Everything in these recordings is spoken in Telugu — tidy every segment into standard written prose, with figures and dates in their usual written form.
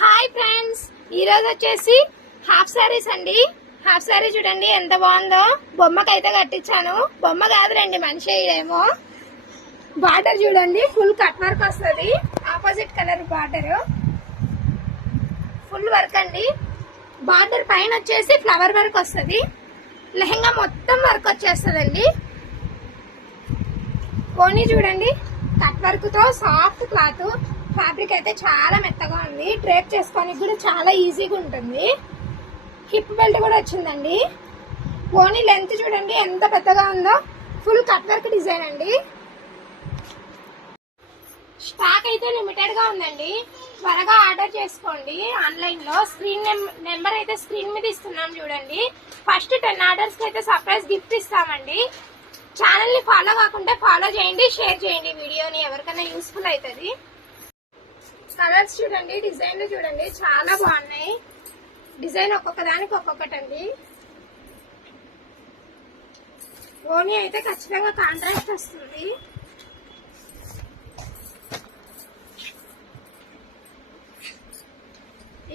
హాయ్ ఫ్రెండ్స్, ఈరోజు వచ్చేసి హాఫ్ సారీస్ అండి. హాఫ్ సారీ చూడండి ఎంత బాగుందో. బొమ్మకైతే కట్టించాను. బొమ్మ కాదులేండి, మనిషి ఏమో. బార్డర్ చూడండి, ఫుల్ కట్ వర్క్ వస్తుంది. Opposite colour border, full work అండి. బార్డర్ పైన వచ్చేసి ఫ్లవర్ వర్క్ వస్తుంది. లెహంగా మొత్తం వర్క్ వచ్చేస్తుందండి. ఓనీ చూడండి, కట్ వర్క్ తో సాఫ్ట్ క్లాత్. ఫ్యాబ్రిక్ అయితే చాలా మెత్తగా ఉంది. డ్రేప్ చేసుకోనికి కూడా చాలా ఈజీగా ఉంటుంది. హిప్ బెల్ట్ కూడా వచ్చిందండి. ఓనీ లెంత్ చూడండి ఎంత పెద్దగా ఉందో. ఫుల్ కట్ వర్క్ డిజైన్ అండి. స్టాక్ అయితే లిమిటెడ్ గా ఉందండి. త్వరగా ఆర్డర్ చేసుకోండి ఆన్లైన్ లో. స్క్రీన్ నెంబర్ అయితే స్క్రీన్ మీద ఇస్తున్నాం చూడండి. ఫస్ట్ 10 ఆర్డర్స్ కి అయితే సర్ప్రైజ్ గిఫ్ట్ ఇస్తామండి. ఛానల్ ని ఫాలో కాకుండా ఫాలో చేయండి, షేర్ చేయండి. వీడియోని ఎవరికైనా యూస్ఫుల్ అవుతుంది. కలర్స్ చూడండి, డిజైన్లు చూడండి, చాలా బాగున్నాయి. డిజైన్ ఒక్కొక్క దానికి ఒక్కొక్కటి అండి. ఓనీ అయితే ఖచ్చితంగా కాంట్రాస్ట్ వస్తుంది.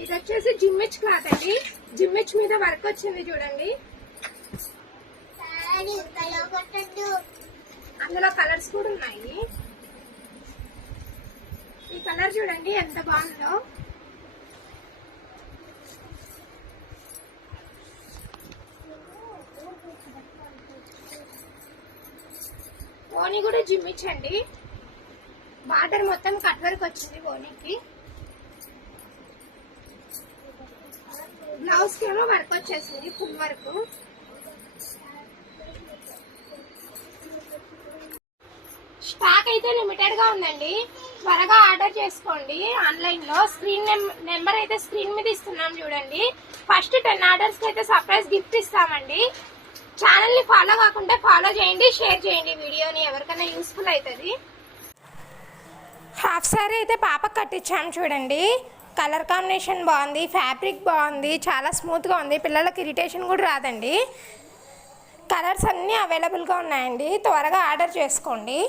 ఇది వచ్చేసి జిమ్మిచ్ క్లాత్ అండి. జిమ్మిచ్ మీద వర్క్ వచ్చింది చూడండి. అందులో కలర్స్ కూడా ఉన్నాయి. ఈ కలర్ చూడండి ఎంత బాగుందో. ఓనీ కూడా జిమ్మిచ్చండి. బార్డర్ మొత్తం కట్ వర్క్ వచ్చింది ఓనీకి. బ్లౌజ్ కి ఏమో వర్క్ వచ్చేసింది, ఫుల్ వర్క్. స్టాక్ అయితే లిమిటెడ్ గా ఉందండి. త్వరగా ఆర్డర్ చేసుకోండి ఆన్లైన్ లో. స్క్రీన్ నెంబర్ అయితే స్క్రీన్ మీద ఇస్తున్నాం చూడండి. ఫస్ట్ 10 ఆర్డర్స్ కి అయితే సర్ప్రైజ్ గిఫ్ట్ ఇస్తామండి. ఛానల్ ని ఫాలో కాకుండా ఫాలో చేయండి, షేర్ చేయండి. వీడియోని ఎవరికైనా యూస్ఫుల్ అవుతుంది. హాఫ్ సారీ అయితే పాపకు కట్టించాము చూడండి. కలర్ కాంబినేషన్ బాగుంది, ఫ్యాబ్రిక్ బాగుంది, చాలా స్మూత్ గా ఉంది. పిల్లలకి ఇరిటేషన్ కూడా రాదండి. కలర్స్ అన్నీ అవైలబుల్గా ఉన్నాయండి. త్వరగా ఆర్డర్ చేసుకోండి.